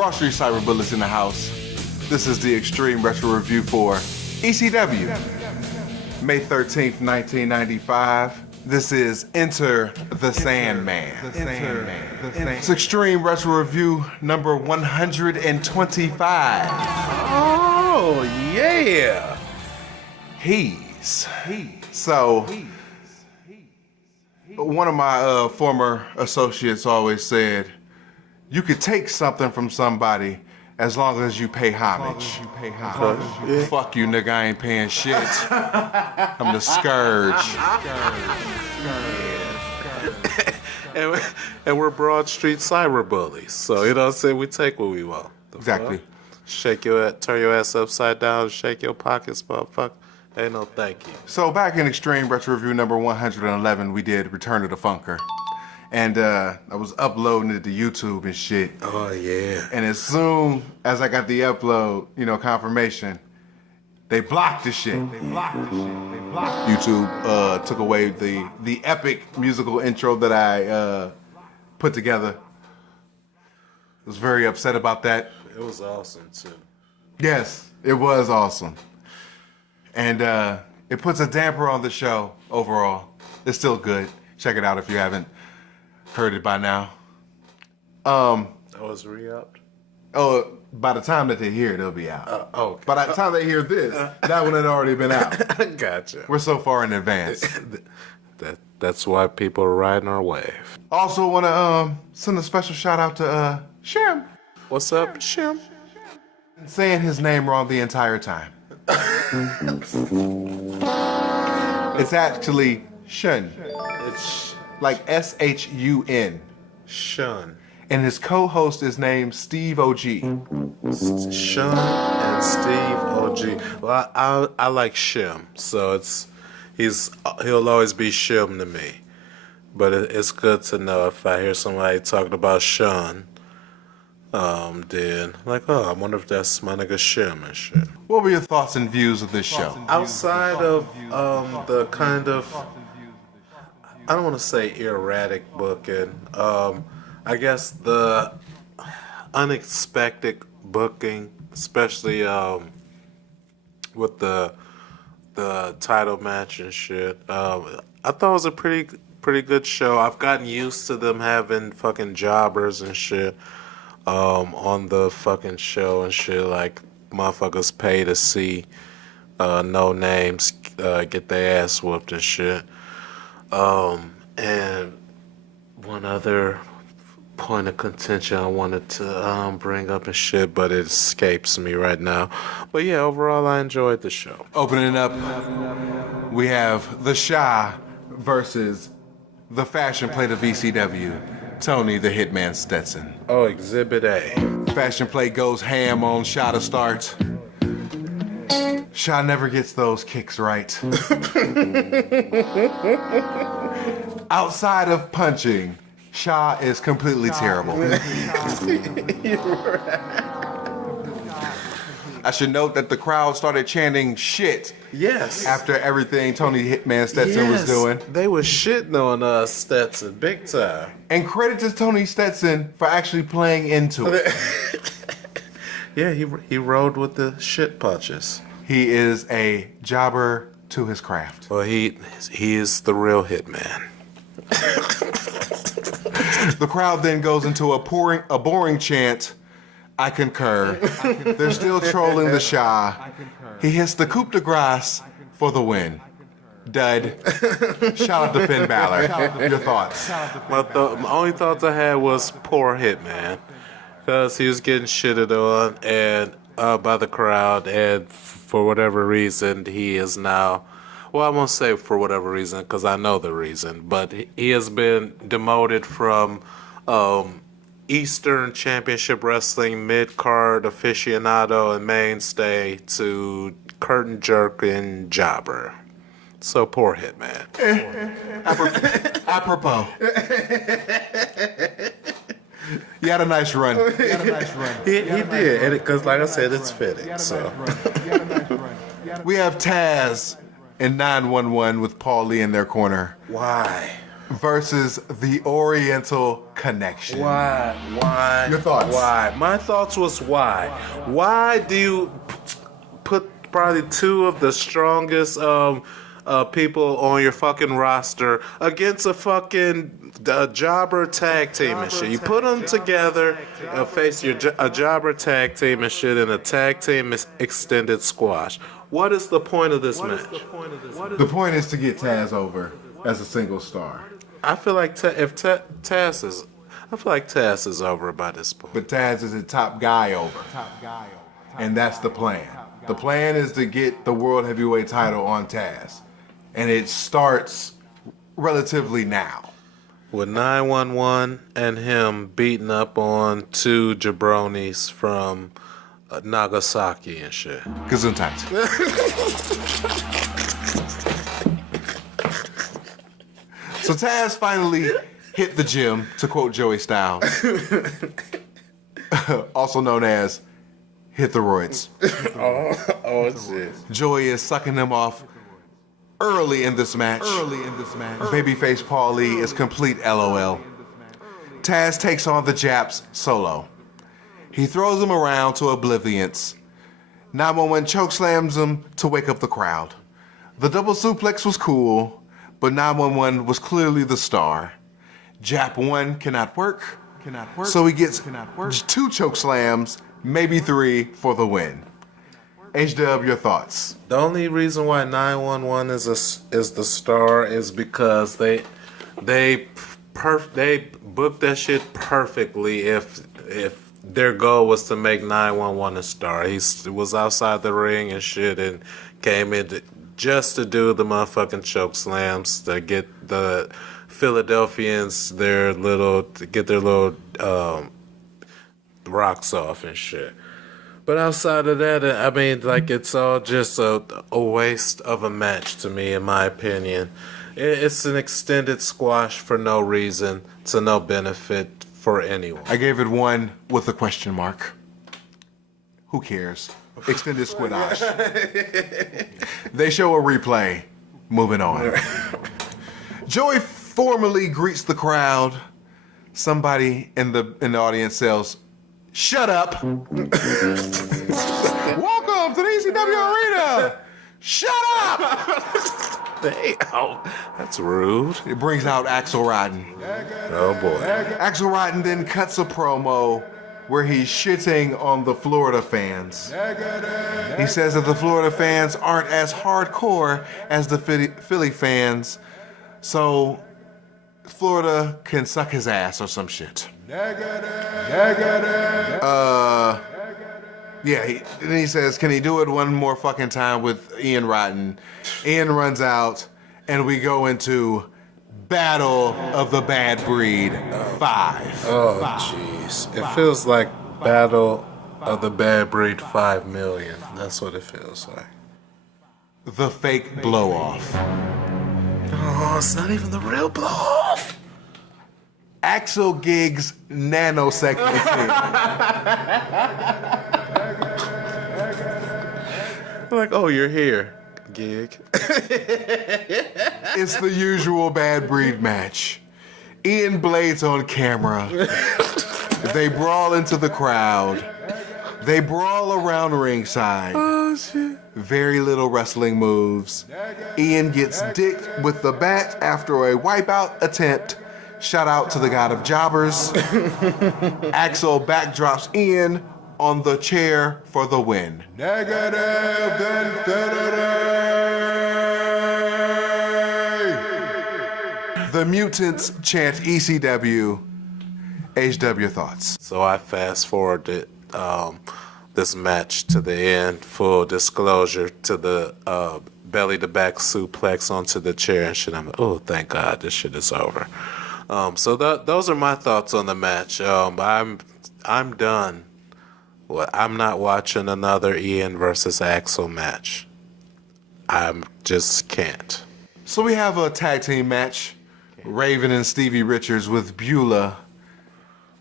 Broad Street Cyberbullets in the house. This is the Extreme Retro Review for ECW, May 13th, 1995. This is Enter the Sandman. It's Extreme Retro Review number 125. Oh, yeah. So, one of my former associates always said, you could take something from somebody as long as you pay homage. Yeah. Fuck you, nigga, I ain't paying shit. I'm the scourge. And we're Broad Street Cyberbullies. So, you know what I'm saying? We take what we want. Exactly. Turn your ass upside down, shake your pockets, motherfucker. Ain't no thank you. So back in Extreme Retro Review number 111, we did Return of the Funker. And I was uploading it to YouTube and shit. Oh, yeah. And as soon as I got the upload, confirmation, they blocked the shit. YouTube took away the epic musical intro that I put together. I was very upset about that. It was awesome, too. Yes, it was awesome. And it puts a damper on the show overall. It's still good. Check it out if you haven't heard it by now. Oh, it's re-upped? Oh, by the time that they hear it, it'll be out. Okay. By the time they hear this, that one had already been out. Gotcha. We're so far in advance. That's why people are riding our wave. Also want to send a special shout out to Shim. What's up, Shim? Saying his name wrong the entire time. It's actually Shun. It's Like S-H-U-N. Shun. And his co-host is named Steve O.G. Shun and Steve O.G. Well, I like Shim, so he'll always be Shim to me. But it's good to know if I hear somebody talking about Shun, then I wonder if that's my nigga Shim and shit. What were your thoughts and views of this show? Outside of the kind of, I don't want to say erratic booking, I guess the unexpected booking, especially with the title match and shit. I thought it was a pretty good show. I've gotten used to them having fucking jobbers and shit on the fucking show and shit, like motherfuckers pay to see no names get their ass whooped and shit. And one other point of contention I wanted to bring up and shit, but it escapes me right now. But yeah, overall I enjoyed the show. Opening up, we have The Shy versus the fashion plate of ECW, Tony the Hitman Stetson. Oh, Exhibit A. Fashion plate goes ham on Shy to start. Shy never gets those kicks right. Outside of punching, Shy is completely terrible. I should note that the crowd started chanting shit. Yes. After everything Tony Hitman Stetson was doing. They was shitting on Stetson big time. And credit to Tony Stetson for actually playing into it. Yeah, he rode with the shit punches. He is a jobber to his craft. Well, he is the real hitman. The crowd then goes into a boring chant. I concur. They're still trolling the Shy. He hits the coup de grace for the win. Dud. Shout out to Finn Balor. Your thoughts? My only thoughts I had was poor Hitman, because he was getting shitted on and by the crowd, and for whatever reason he is now. Well, I won't say for whatever reason, because I know the reason, but he has been demoted from Eastern Championship Wrestling mid-card aficionado and mainstay to curtain jerking jobber. So poor Hitman. Apropos. You had a nice run. He did, and because like I said, it's fitting. So we have Taz and 911 with Paul Lee in their corner. why? versus the Oriental Connection. Why? Your thoughts? Why? My thoughts was why. Why do you put probably two of the strongest people on your fucking roster against a fucking jobber tag team and shit? You put them together and face a jobber tag team and shit in a tag team extended squash. What is the point of this match? The point is to get Taz over as a single star. I feel like Taz is over by this point. But Taz is a top guy over. And that's the plan. The plan is to get the World Heavyweight title on Taz. And it starts relatively now. With 911 and him beating up on two jabronis from Nagasaki and shit. Gesundheit. So Taz finally hit the gym, to quote Joey Styles. Also known as hit the roids. Oh shit. Joey is sucking them off early in this match. Babyface Paulie is complete LOL. Taz takes on the Japs solo. He throws him around to oblivience. 911 chokeslams him to wake up the crowd. The double suplex was cool, but 911 was clearly the star. Jap 1 cannot work, so he gets 2 chokeslams, maybe 3 for the win. H-Dub, your thoughts? The only reason why 911 is the star is because they booked that shit perfectly. If their goal was to make 911 a star, he was outside the ring and shit, and came in just to do the motherfucking choke slams to get the Philadelphians their little rocks off and shit. But outside of that, I mean, like, it's all just a waste of a match to me, in my opinion. It's an extended squash for no reason, to no benefit for anyone. I gave it 1 with a question mark. Who cares? Extended squidash. They show a replay. Moving on. Joey formally greets the crowd. Somebody in the audience says, "Shut up." Welcome to the ECW arena. Shut up. Damn, that's rude. It brings out Axel Rotten. Oh boy. Axel Rotten then cuts a promo where he's shitting on the Florida fans. He says that the Florida fans aren't as hardcore as the Philly fans, so Florida can suck his ass or some shit. Yeah, then he says, can he do it one more fucking time with Ian Rotten? Ian runs out, and we go into Battle of the Bad Breed 5. Oh, jeez. It feels like Battle of the Bad Breed 5 million. That's what it feels like. The fake blow-off. Oh, it's not even the real blow-off. Axel Gigs nanosecond hit. Like, oh, you're here, Gig. It's the usual Bad Breed match. Ian Blades on camera. They brawl into the crowd. They brawl around ringside. Oh, shit. Very little wrestling moves. Ian gets dicked with the bat after a wipeout attempt. Shout out to the god of jobbers. Axel backdrops Ian on the chair for the win. Negative infinity. The mutants chant ECW. HW thoughts. So I fast forwarded this match to the end. Full disclosure to the belly to back suplex onto the chair and shit. I'm like, oh, thank God, this shit is over. So those are my thoughts on the match. I'm done. Well, I'm not watching another Ian versus Axel match. I just can't. So we have a tag team match. Raven and Stevie Richards with Beulah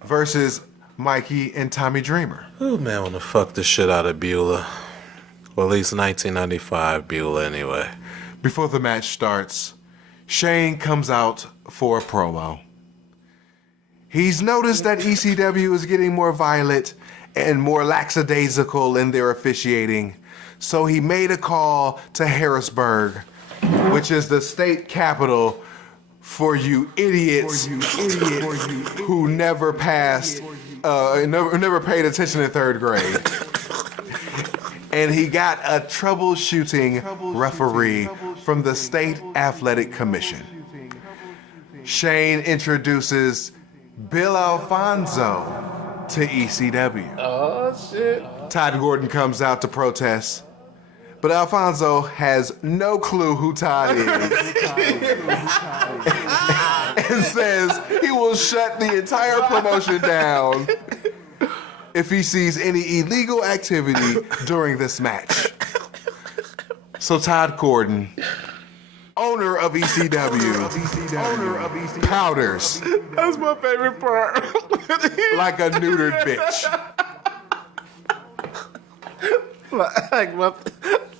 versus Mikey and Tommy Dreamer. Oh man, I want to fuck the shit out of Beulah. Well, at least 1995 Beulah anyway. Before the match starts, Shane comes out for a promo. He's noticed that ECW is getting more violent and more lackadaisical in their officiating, so he made a call to Harrisburg, which is the state capital for you idiots who never passed, never paid attention in third grade. And he got a troubleshooting referee from the State Athletic Commission. Shane introduces Bill Alfonso to ECW. Oh, shit. Todd Gordon comes out to protest, but Alfonso has no clue who Todd is and says he will shut the entire promotion down if he sees any illegal activity during this match. So Todd Gordon, owner of ECW, powders. That's my favorite part. Like a neutered bitch.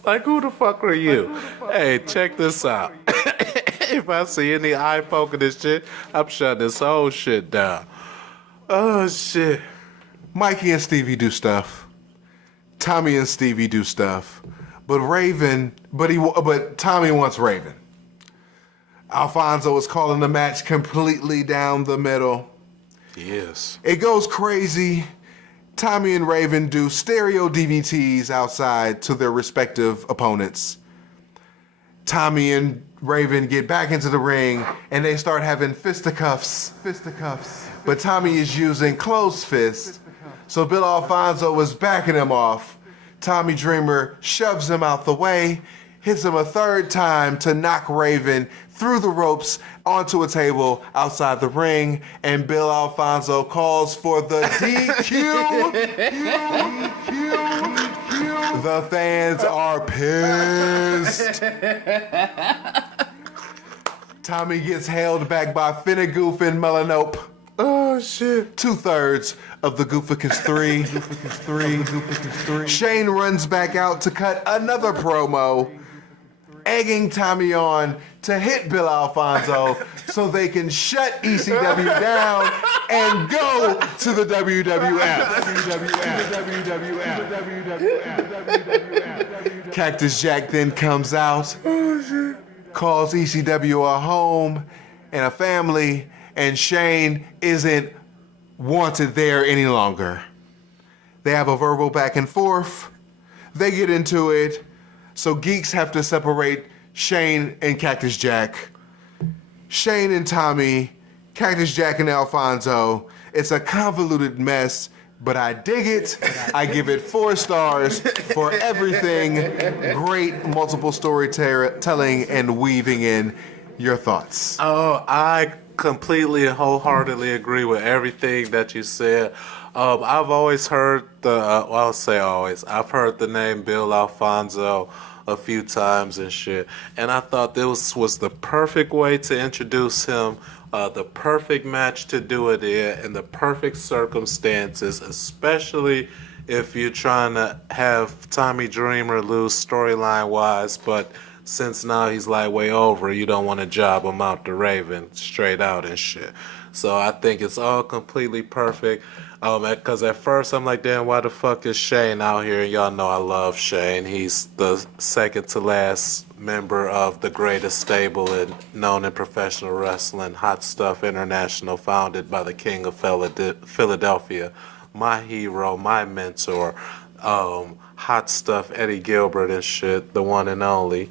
Like who the fuck are you? Hey, check this out. If I see any eye poking this shit, I'm shutting this whole shit down. Oh shit. Mikey and Stevie do stuff. Tommy and Stevie do stuff. But Tommy wants Raven. Alfonso is calling the match completely down the middle. Yes. It goes crazy. Tommy and Raven do stereo DVTs outside to their respective opponents. Tommy and Raven get back into the ring and they start having fisticuffs. But Tommy is using closed fists. So Bill Alfonso was backing him off. Tommy Dreamer shoves him out the way, hits him a third time to knock Raven through the ropes onto a table outside the ring, and Bill Alfonso calls for the DQ. The fans are pissed. Tommy gets held back by Finnegoof and Melanope. Oh shit. 2/3 of the Gooficus 3. Shane runs back out to cut another promo, egging Tommy on to hit Bill Alfonso so they can shut ECW down and go to the WWF. Cactus Jack then comes out, calls ECW a home and a family, and Shane isn't wanted there any longer. They have a verbal back and forth. They get into it. So geeks have to separate Shane and Cactus Jack. Shane and Tommy, Cactus Jack and Alfonso. It's a convoluted mess, but I dig it. I give it 4 stars for everything. Great multiple storytelling and weaving in. Your thoughts? Oh, I completely and wholeheartedly agree with everything that you said. I've always heard I'll say always. I've heard the name Bill Alfonso a few times and shit, and I thought this was the perfect way to introduce him, the perfect match to do it in, and the perfect circumstances, especially if you're trying to have Tommy Dreamer lose storyline wise, but since now he's like way over, you don't want to job him out to Raven straight out and shit. So I think it's all completely perfect. Because at first I'm like, damn, why the fuck is Shane out here? And y'all know I love Shane. He's the second to last member of the greatest stable known in professional wrestling, Hot Stuff International, founded by the King of Philadelphia, my hero, my mentor, Hot Stuff Eddie Gilbert and shit, the one and only.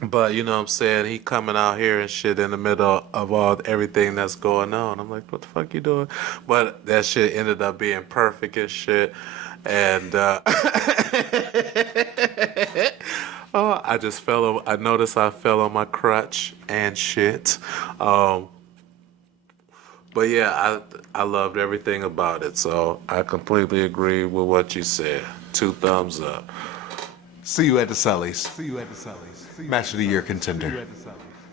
But you know what I'm saying, he coming out here and shit in the middle of everything that's going on. I'm like, what the fuck you doing? But that shit ended up being perfect and shit. And I noticed I fell on my crutch and shit. But yeah, I loved everything about it. So I completely agree with what you said. 2 thumbs up. See you at the Sullies. Match of the Year contender.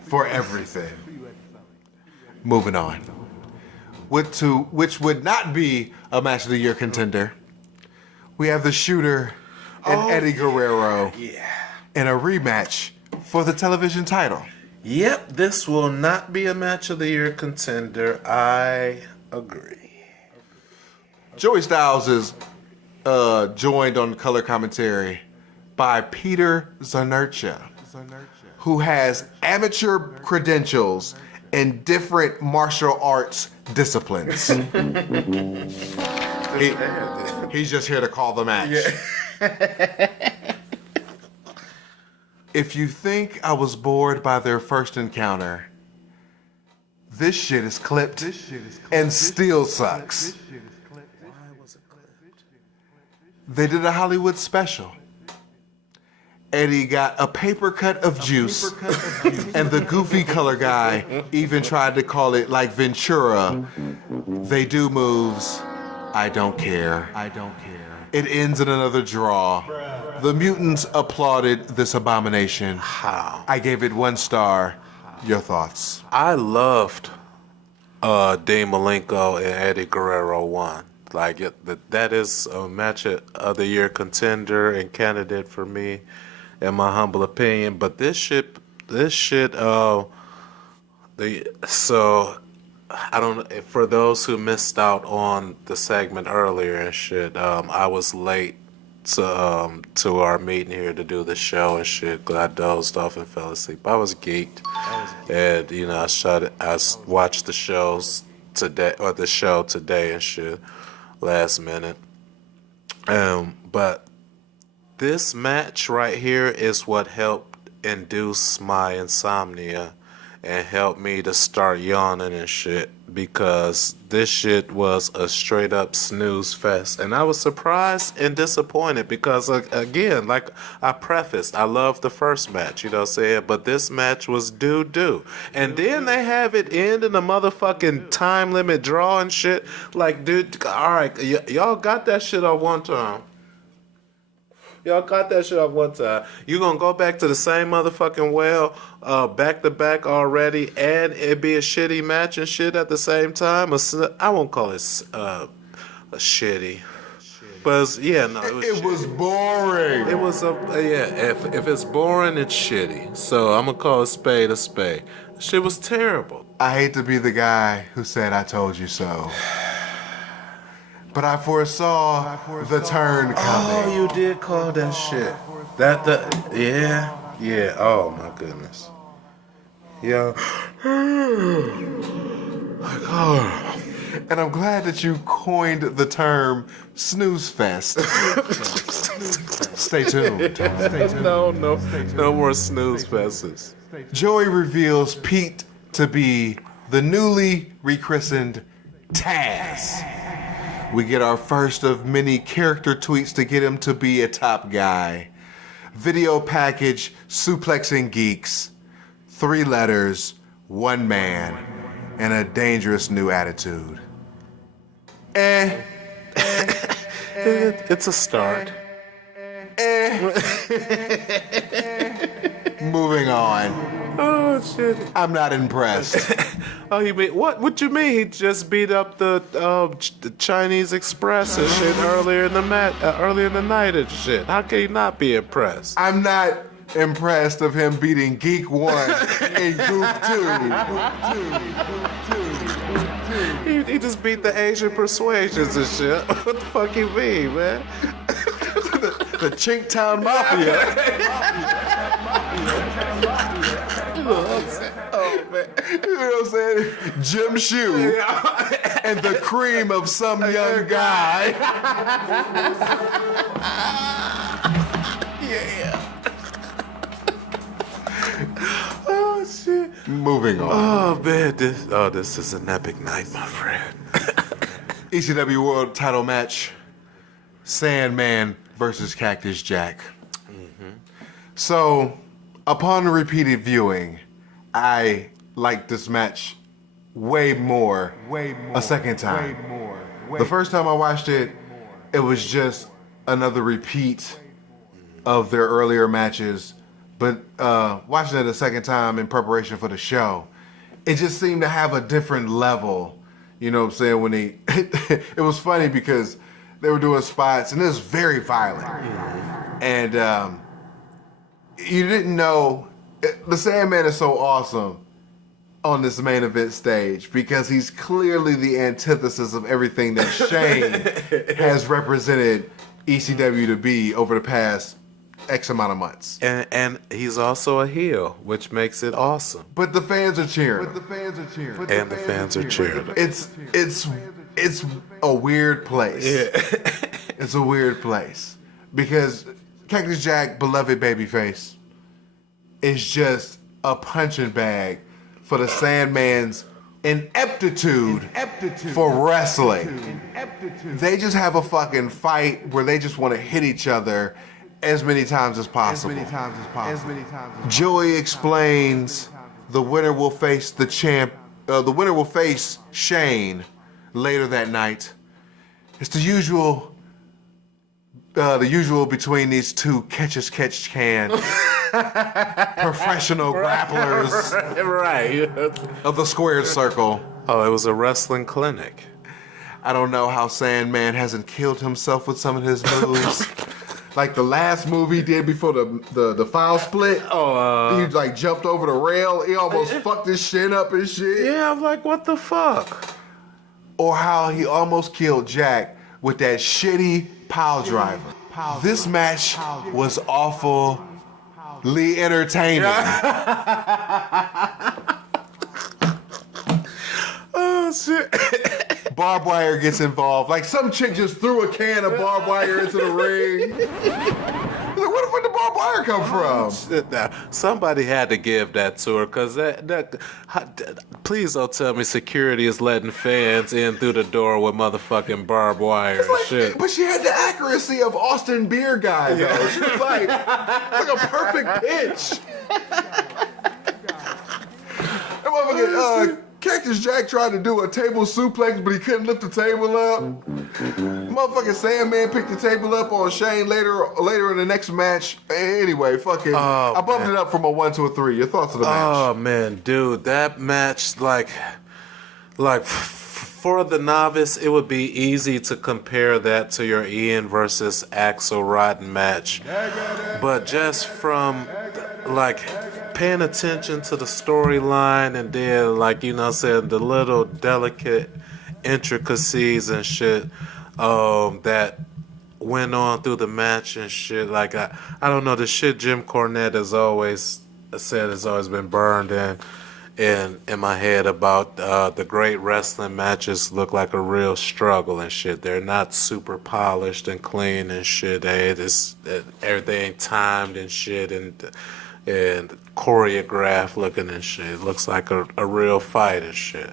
For everything. Moving on. Which would not be a Match of the Year contender. We have the Shooter and Eddie Guerrero in a rematch for the television title. Yep, this will not be a match of the year contender. I agree. Joey Styles is joined on color commentary by Peter Zanercha, who has amateur credentials in different martial arts disciplines. He's just here to call the match. Yeah. If you think I was bored by their first encounter, this shit is clipped and still sucks. They did a Hollywood special. Eddie got a paper cut of juice, and the goofy color guy even tried to call it like Ventura. They do moves. I don't care. It ends in another draw. The mutants applauded this abomination. How? I gave it 1 star. Your thoughts? I loved Dean Malenko and Eddie Guerrero won. Like that is a match of the year contender and candidate for me, in my humble opinion. But so I don't. For those who missed out on the segment earlier and shit, I was late to our meeting here to do the show and shit. I dozed off and fell asleep. I was geeked, and I watched the show today and shit last minute. But this match right here is what helped induce my insomnia and helped me to start yawning and shit, because this shit was a straight up snooze fest. And I was surprised and disappointed because, again, like I prefaced, I loved the first match, you know what I'm saying? But this match was doo-doo. And then they have it end in a motherfucking time limit draw and shit. Like, dude, all right, y'all got that shit on one time. You gonna go back to the same motherfucking well, back to back already, and it be a shitty match and shit at the same time? I won't call it a shitty, but it was boring. It was if it's boring, it's shitty. So I'm gonna call a spade a spade. Shit was terrible. I hate to be the guy who said I told you so, but I foresaw the turn coming. Oh, you did call that shit. Yeah. Oh my goodness. Yeah. And I'm glad that you coined the term snooze fest. Stay tuned. No more snooze fests. Joey reveals Pete to be the newly rechristened Taz. We get our first of many character tweets to get him to be a top guy. Video package suplexing geeks. 3 letters, 1 man, and a dangerous new attitude. It's a start. Moving on. Oh shit! I'm not impressed. Oh, you mean what? What you mean? He just beat up the Chinese Express and shit earlier in the night and shit. How can you not be impressed? I'm not impressed of him beating Geek 1 and Goof 2. He just beat the Asian persuasions and shit. What the fuck you mean, man? The Chinktown Mafia. Oh man, you know what I'm saying? Jim Shoe and the cream of some young guy. Yeah. Oh shit. Moving on. Oh man, this is an epic night, my friend. ECW World Title match: Sandman versus Cactus Jack. So, upon repeated viewing, I liked this match way more a second time. The first time I watched it, it was just another repeat of their earlier matches. But watching it a second time in preparation for the show, it just seemed to have a different level. You know what I'm saying? When it was funny because they were doing spots and it was very violent. And you didn't know The Sandman is so awesome on this main event stage because he's clearly the antithesis of everything that Shane has represented ECW to be over the past X amount of months. And he's also a heel, which makes it awesome. But the fans are cheering. It's a weird place. Yeah. It's a weird place because Cactus Jack, beloved babyface, is just a punching bag for the Sandman's ineptitude for wrestling. They just have a fucking fight where they just want to hit each other as many times as possible. Joey explains the winner will face the champ. The winner will face Shane later that night. It's the usual between these two catch-as-catch-can professional grapplers Right. of the squared circle. Oh, it was a wrestling clinic. I don't know how Sandman hasn't killed himself with some of his moves. Like the last move he did before the foul split. He like jumped over the rail. He almost fucked his shin up and shit. Yeah, I'm like, what the fuck? Or how he almost killed Jack with that shitty pile driver. This match was awfully entertaining. Oh shit. Barbed wire gets involved. Like some chick just threw a can of barbed wire into the ring. Like, where did the barbed wire come from? Now, somebody had to give that to her, cause please don't tell me security is letting fans in through the door with motherfucking barbed wire and shit. But she had the accuracy of Austin Beer guy though. She was like a perfect pitch. That motherfucker, Cactus Jack tried to do a table suplex, but he couldn't lift the table up. Motherfucking Sandman picked the table up on Shane later in the next match. Anyway, I bumped it up from a 1 to a 3. Your thoughts on the match? Oh man, dude, that match, like for the novice, it would be easy to compare that to your Ian versus Axel Rotten match. But just from like paying attention to the storyline and then like, you know what I'm saying, the little delicate intricacies and shit that went on through the match and shit. Like I don't know, the shit Jim Cornette has always said has always been burned in my head about the great wrestling matches look like a real struggle and shit. They're not super polished and clean and shit. Everything timed and shit and choreographed looking and shit. It looks like a real fight and shit.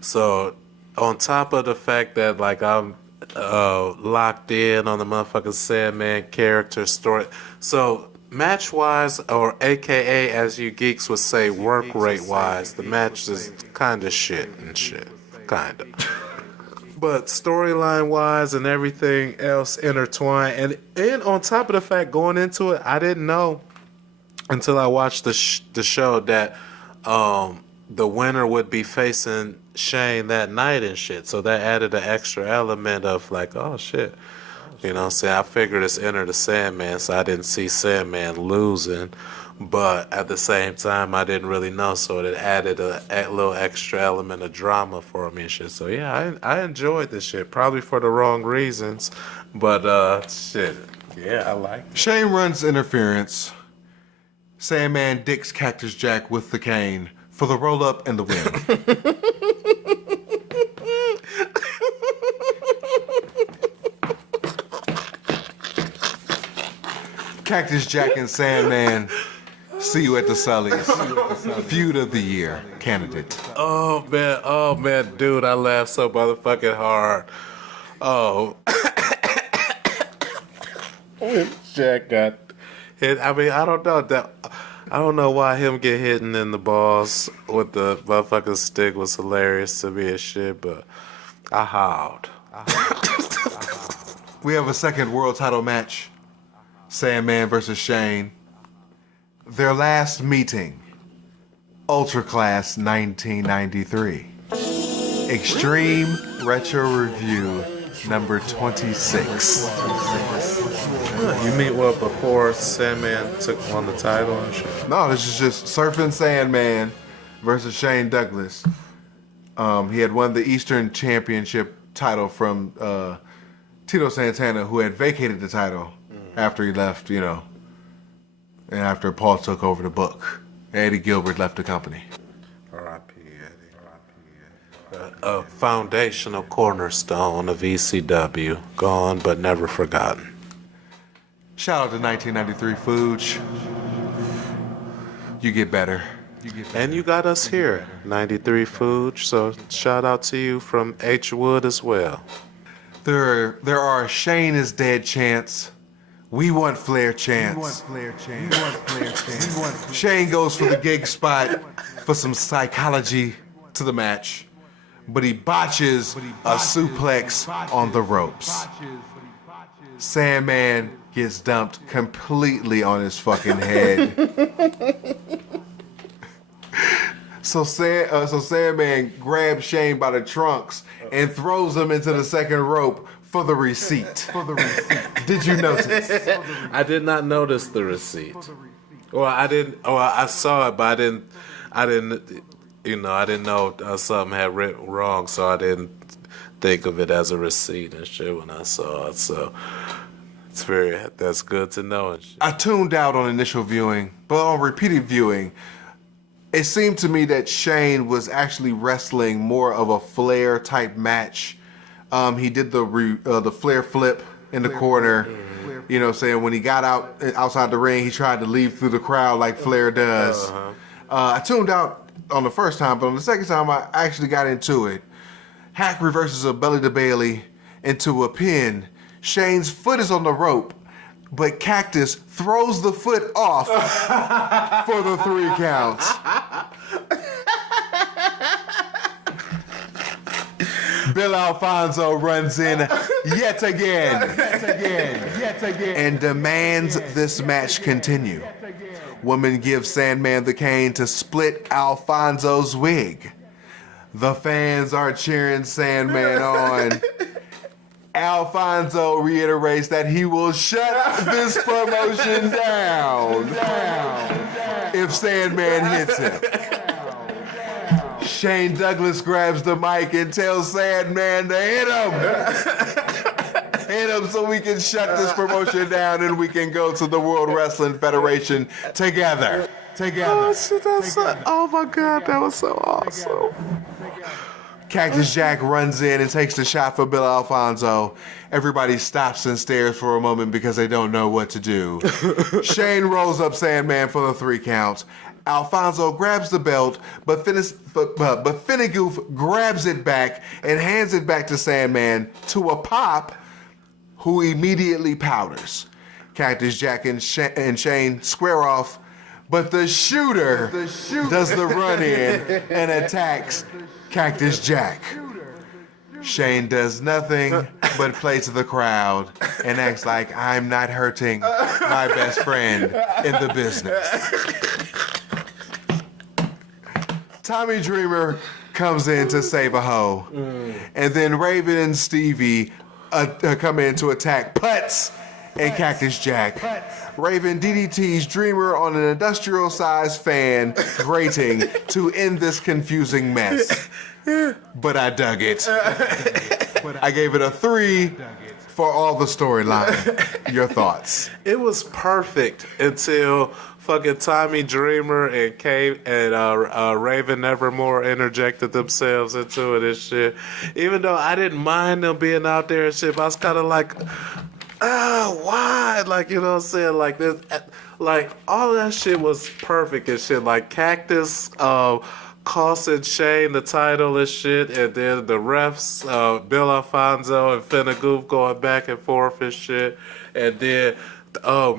So on top of the fact that like I'm locked in on the motherfucking Sandman character story, so match wise, or AKA as you geeks would say, work rate wise, the match is kind of shit and shit, kind of. But storyline wise and everything else intertwined, and on top of the fact going into it, I didn't know until I watched the show that the winner would be facing Shane that night and shit. So that added an extra element of like, oh shit. You know what I'm saying? I figured it's Enter the Sandman, so I didn't see Sandman losing. But at the same time, I didn't really know, so it added a little extra element of drama for me and shit. So yeah, I enjoyed this shit. Probably for the wrong reasons, but shit. Yeah, I like it. Shane runs interference. Sandman dicks Cactus Jack with the cane for the roll-up and the win. Cactus Jack and Sandman, see you at the Sullies. Feud of the Year candidate. Oh man, dude, I laughed so motherfucking hard. Oh. Jack got hit. I mean, I don't know why him get hitting in the balls with the motherfucking stick was hilarious to me and shit, but I howled. We have a second world title match. Sandman versus Shane. Their last meeting. Ultra Class 1993. Extreme Retro Review number 26. You mean what, before Sandman took on the title and shit? No, this is just Surfing Sandman versus Shane Douglas. He had won the Eastern Championship title from Tito Santana, who had vacated the title after he left, and after Paul took over the book. Eddie Gilbert left the company. R.I.P. Eddie. A foundational cornerstone of ECW. Gone but never forgotten. Shout out to 1993 Fooge. You get better. And you got us here, 93 Fooge. So shout out to you from Hwould as well. There are Shane is dead chants. We want Flair chants. Shane goes for the gig spot for some psychology to the match, but he botches a suplex on the ropes. Sandman gets dumped completely on his fucking head. So Sandman grabs Shane by the trunks and throws him into the second rope for the receipt. Did you notice? I did not notice the receipt. Well, I didn't. Oh, I saw it, but I didn't know something had written wrong, so I didn't think of it as a receipt and shit when I saw it. So that's good to know. And shit. I tuned out on initial viewing, but on repeated viewing, it seemed to me that Shane was actually wrestling more of a Flair type match. He did the Flair flip in the corner. Saying when he got outside the ring, he tried to leave through the crowd like Flair does. I tuned out on the first time, but on the second time, I actually got into it. Hack reverses a belly to Bailey into a pin. Shane's foot is on the rope, but Cactus throws the foot off for the 3 counts. Bill Alfonso runs in yet again, and demands this match continue. Woman gives Sandman the cane to split Alfonso's wig. The fans are cheering Sandman on. Alfonso reiterates that he will shut this promotion down if Sandman hits him. Shane Douglas grabs the mic and tells Sandman to hit him. Hit him so we can shut this promotion down and we can go to the World Wrestling Federation together. Oh, shit, oh my God, that was so awesome. Cactus Jack runs in and takes the shot for Bill Alfonso. Everybody stops and stares for a moment because they don't know what to do. Shane rolls up Sandman for the 3 counts. Alfonso grabs the belt, but Finnegoof grabs it back and hands it back to Sandman to a Pop, who immediately powders. Cactus Jack and Shane square off, but the shooter does the run-in and attacks Cactus Jack. Shane does nothing but play to the crowd and acts like I'm not hurting my best friend in the business. Tommy Dreamer comes in to save a hoe. And then Raven and Stevie come in to attack Putz and Cactus Jack. Raven DDT's Dreamer on an industrial-sized fan grating to end this confusing mess. But I dug it. I gave it a 3 for all the storyline. Your thoughts? It was perfect until fucking Tommy Dreamer and Raven Nevermore interjected themselves into it and shit. Even though I didn't mind them being out there and shit, but I was kind of like, why? Like, you know what I'm saying? Like this, like all that shit was perfect and shit. Like Cactus, costing Shane the title and shit, and then the refs, Bill Alfonso and Finnegoof going back and forth and shit, and then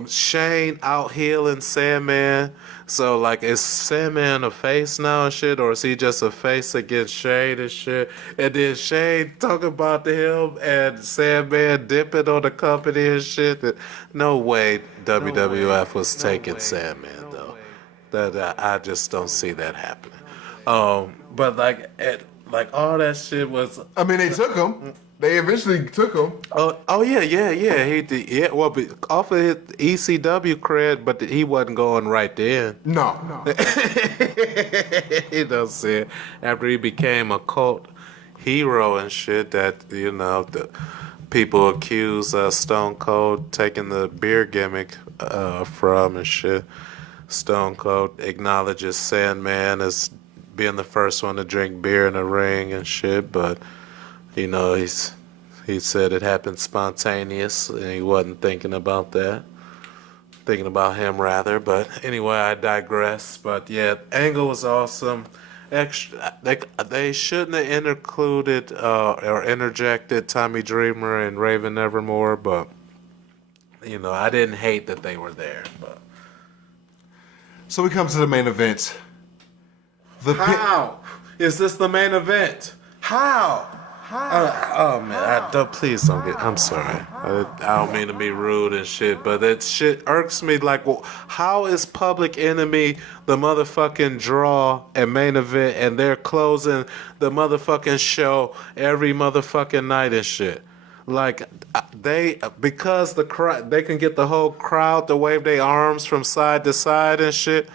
Shane out healing Sandman. So like, is Sandman a face now and shit, or is he just a face against Shane and shit? And then Shane talking about him and Sandman dipping on the company and shit. No way WWF was taking Sandman though. That I just don't see that happening. But like all that shit was. I mean, they took him. They eventually took him. Oh yeah. He did. Yeah, well, off of his ECW cred, but he wasn't going right then. No. You know what I'm saying? After he became a cult hero and shit, that the people accuse Stone Cold taking the beer gimmick from and shit. Stone Cold acknowledges Sandman as being the first one to drink beer in the ring and shit, but he said it happened spontaneous and he wasn't thinking about that. Thinking about him rather, but anyway, I digress. But yeah, Angle was awesome. Extra, they shouldn't have included or interjected Tommy Dreamer and Raven Nevermore, but I didn't hate that they were there. But So we come to the main event. How is this the main event? How? Oh man, please don't get. I'm sorry. I don't mean to be rude and shit, but that shit irks me. Like, well, how is Public Enemy the motherfucking draw and main event, and they're closing the motherfucking show every motherfucking night and shit? Like, because they can get the whole crowd to wave their arms from side to side and shit.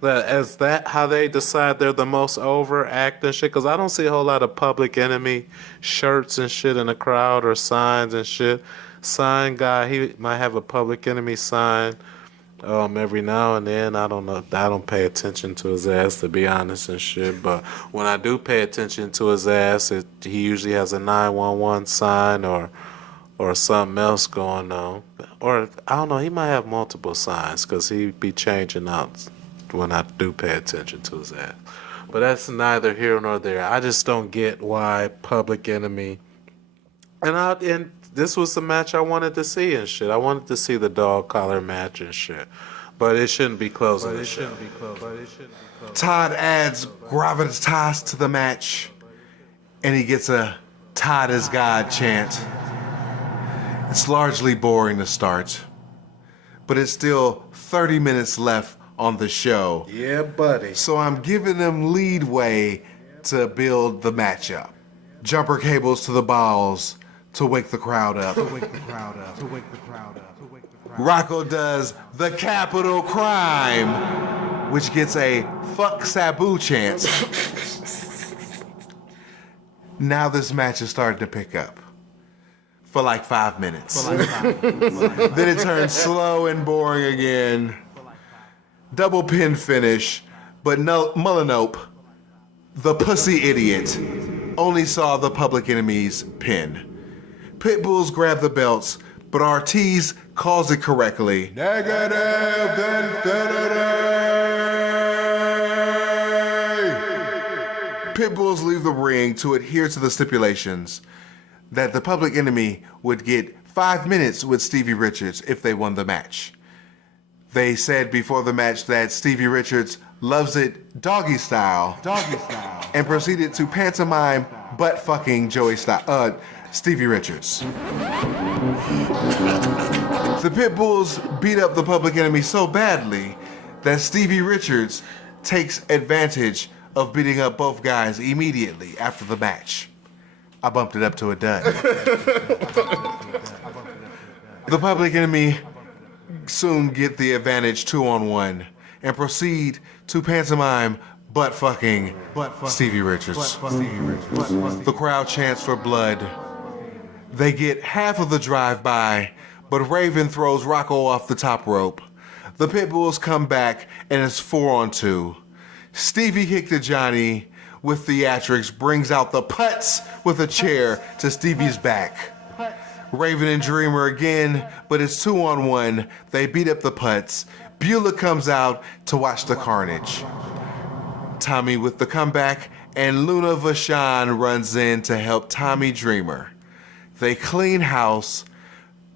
Is that how they decide they're the most over acting shit? Because I don't see a whole lot of Public Enemy shirts and shit in the crowd or signs and shit. Sign guy, he might have a Public Enemy sign every now and then. I don't know. I don't pay attention to his ass, to be honest and shit. But when I do pay attention to his ass, he usually has a 911 sign or something else going on. Or, I don't know, he might have multiple signs because he be changing out when I do pay attention to his ass. But that's neither here nor there. I just don't get why Public Enemy. And this was the match I wanted to see and shit. I wanted to see the dog collar match and shit. But it shouldn't be closing the show. Todd adds gravitas to the match, and he gets a Todd is God chant. It's largely boring to start, but it's still 30 minutes left on the show. Yeah, buddy. So I'm giving them leadway to build the matchup. Jumper cables to the balls to wake the crowd up. Rocco does the capital crime, which gets a fuck Sabu chant. Now this match is starting to pick up. For like 5 minutes. Then it turns slow and boring again. Double pin finish, but no, Mullinope, the pussy idiot, only saw the Public Enemy's pin. Pitbulls grab the belts, but Ortiz calls it correctly. Negative infinity! Pitbulls leave the ring to adhere to the stipulations that the Public Enemy would get 5 minutes with Stevie Richards if they won the match. They said before the match that Stevie Richards loves it doggy style, and proceeded to pantomime butt fucking Stevie Richards. The Pitbulls beat up the Public Enemy so badly that Stevie Richards takes advantage of beating up both guys immediately after the match. I bumped it up to a dud. The Public Enemy soon get the advantage 2-on-1 and proceed to pantomime butt fucking Stevie Richards. The crowd chants for blood. They get half of the drive-by, but Raven throws Rocco off the top rope. The Pitbulls come back and it's 4-on-2. Stevie kicked to Johnny with theatrics, brings out the putts with a chair to Stevie's back. Raven and Dreamer again, but it's 2-on-1. They beat up the putts. Beulah comes out to watch the carnage. Tommy with the comeback, and Luna Vachon runs in to help Tommy Dreamer. They clean house,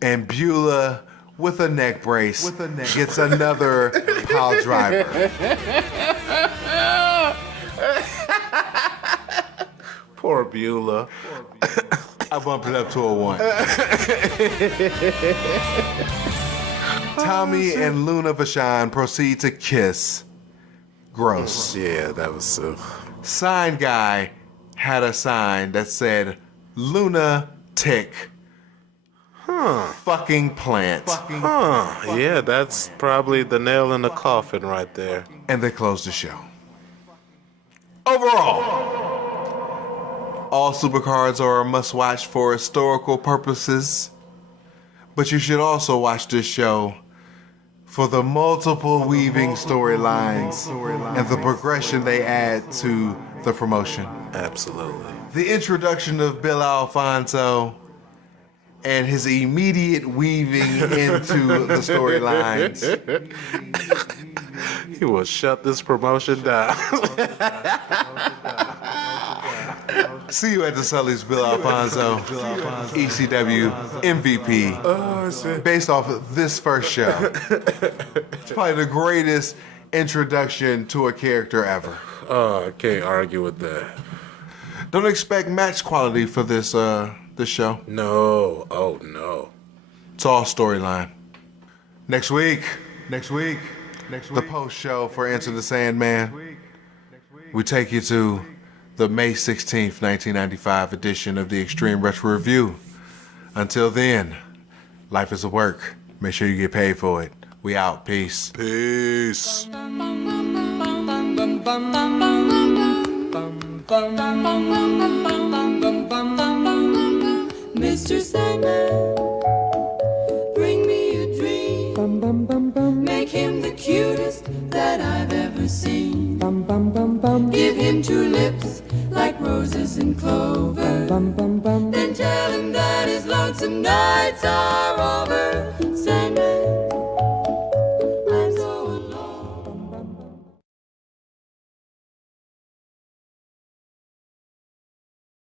and Beulah with a neck brace gets another pile driver. Poor Beulah. I bumped it up to a 1. Tommy and Luna Vachon proceed to kiss. Gross. Yeah, that was Sign guy had a sign that said, Luna tick. Fucking plant. Yeah, that's probably the nail in the coffin right there. And they close the show. Overall, all supercards are a must-watch for historical purposes, but you should also watch this show for the multiple weaving storylines and the progression they add to the promotion. Absolutely. The introduction of Bill Alfonso and his immediate weaving into the storylines. He will shut this promotion down. See you at the Sully's, Bill Alfonso, ECW MVP. Based off of this first show. It's probably the greatest introduction to a character ever. I can't argue with that. Don't expect match quality for this show. No. Oh, no. It's all storyline. Next week, the post show for Enter the Sandman. We take you to the May 16th, 1995 edition of the Extreme Retro Review. Until then, life is a work. Make sure you get paid for it. We out. Peace. Peace. Mr. Sandman, bring me a dream. Make him the cutest that I've ever seen. Give him two lips like roses and clover. Then tell him that his lonesome nights are over. Sandman.